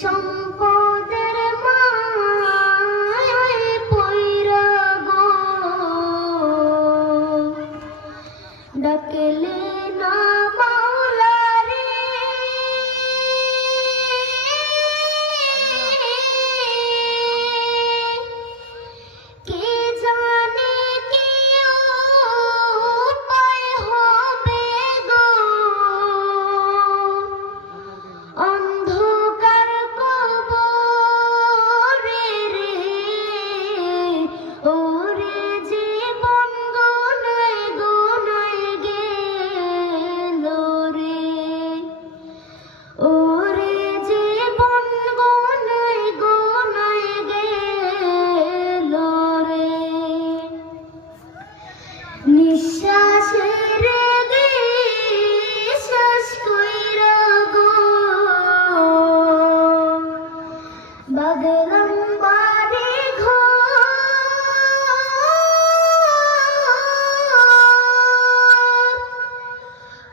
সম্পদের মায়ায় পইরা গো ডাকলে না মাওলা রে কে জানে কি উপায় হবে গো অন্ধকার কবরে রে ওরে জীবন গোনায় গোনায় গেল রে ওরে জীবন গোনায় গোনায় গেল রে নিঃশ্বাসের বিশ্বাস কইরা গো বাগলাম বাড়ি ঘর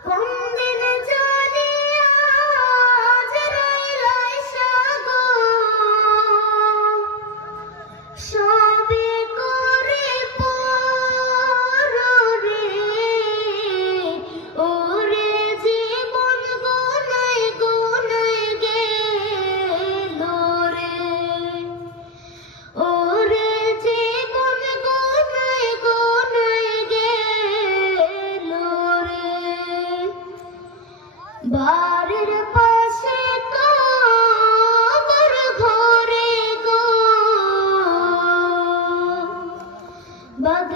কোন দিন জানি আজরাইল আইসা গো সবে করে পর রে ওরে জীবন গোনায় গোনায় গেল রে ওরে জীবন গোনায় গোনায় গেল রে বাড়ির পাশে কবর ঘরে গো বাগ